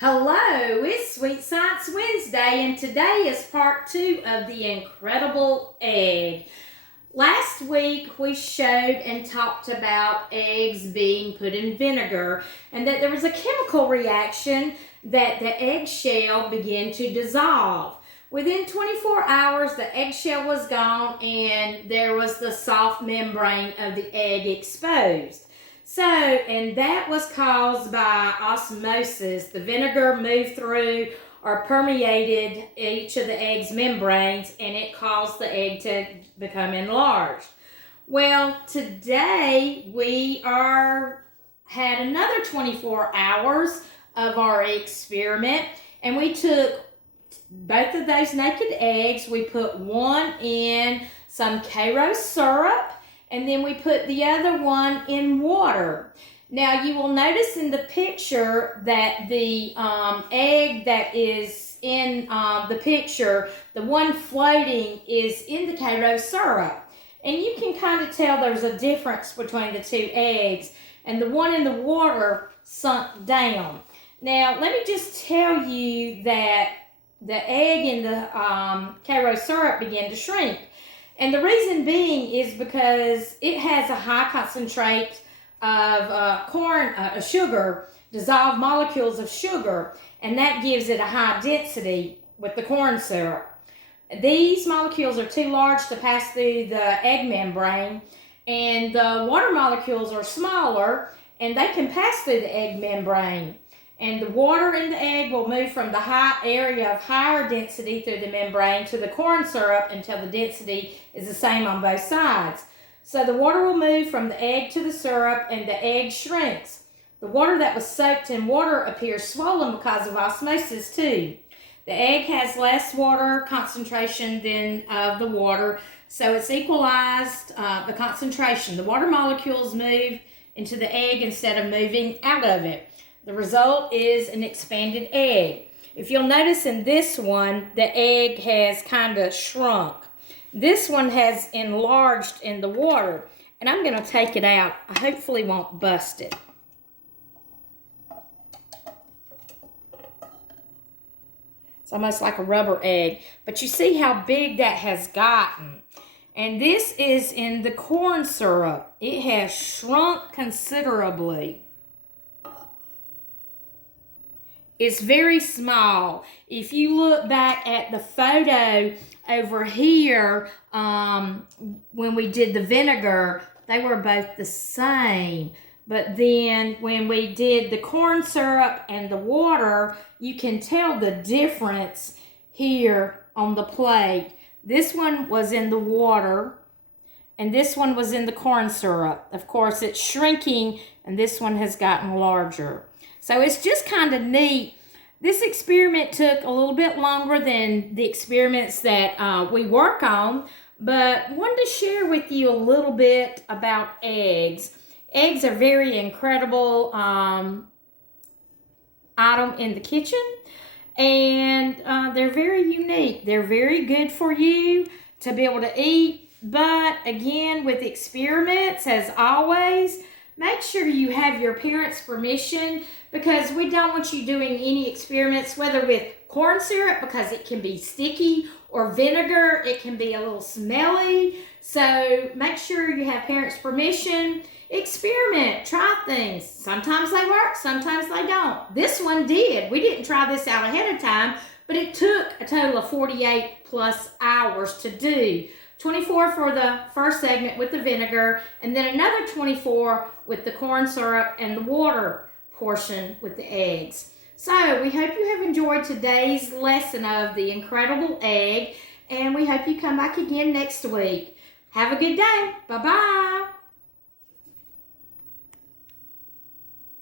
Hello, it's Sweet Science Wednesday, and today is part 2 of the incredible egg. Last week we showed and talked about eggs being put in vinegar and that there was a chemical reaction that the eggshell began to dissolve. Within 24 hours the eggshell was gone and there was the soft membrane of the egg exposed. And that was caused by osmosis. The vinegar moved through or permeated each of the egg's membranes and it caused the egg to become enlarged. Well, today we had another 24 hours of our experiment, and we took both of those naked eggs, we put one in some Karo syrup, and then we put the other one in water. Now you will notice in the picture that the egg that is in the picture, the one floating is in the Karo syrup. And you can kind of tell there's a difference between the two eggs, and the one in the water sunk down. Now let me just tell you that the egg in the Karo syrup began to shrink. And the reason being is because it has a high concentrate of sugar, dissolved molecules of sugar, and that gives it a high density with the corn syrup. These molecules are too large to pass through the egg membrane, and the water molecules are smaller, and they can pass through the egg membrane. And the water in the egg will move from the high area of higher density through the membrane to the corn syrup until the density is the same on both sides. So the water will move from the egg to the syrup and the egg shrinks. The water that was soaked in water appears swollen because of osmosis too. The egg has less water concentration than the water, so it's equalized the concentration. The water molecules move into the egg instead of moving out of it. The result is an expanded egg. If you'll notice in this one, the egg has kind of shrunk. This one has enlarged in the water, and I'm going to take it out. I hopefully won't bust it. It's almost like a rubber egg, but you see how big that has gotten. And this is in the corn syrup. It has shrunk considerably. It's very small. If you look back at the photo over here, when we did the vinegar, they were both the same. But then when we did the corn syrup and the water, you can tell the difference here on the plate. This one was in the water, and this one was in the corn syrup. Of course, it's shrinking, and this one has gotten larger. So it's just kind of neat. This experiment took a little bit longer than the experiments that we work on, but wanted to share with you a little bit about eggs. Eggs are very incredible item in the kitchen, and they're very unique. They're very good for you to be able to eat, but again, with experiments, as always, make sure you have your parents' permission, because we don't want you doing any experiments, whether with corn syrup, because it can be sticky, or vinegar, it can be a little smelly. So make sure you have parents' permission. Experiment, try things. Sometimes they work, sometimes they don't. This one did. We didn't try this out ahead of time, but it took a total of 48 plus hours to do. 24 for the first segment with the vinegar, and then another 24 with the corn syrup and the water portion with the eggs. So we hope you have enjoyed today's lesson of the incredible egg, and we hope you come back again next week. Have a good day. Bye-bye.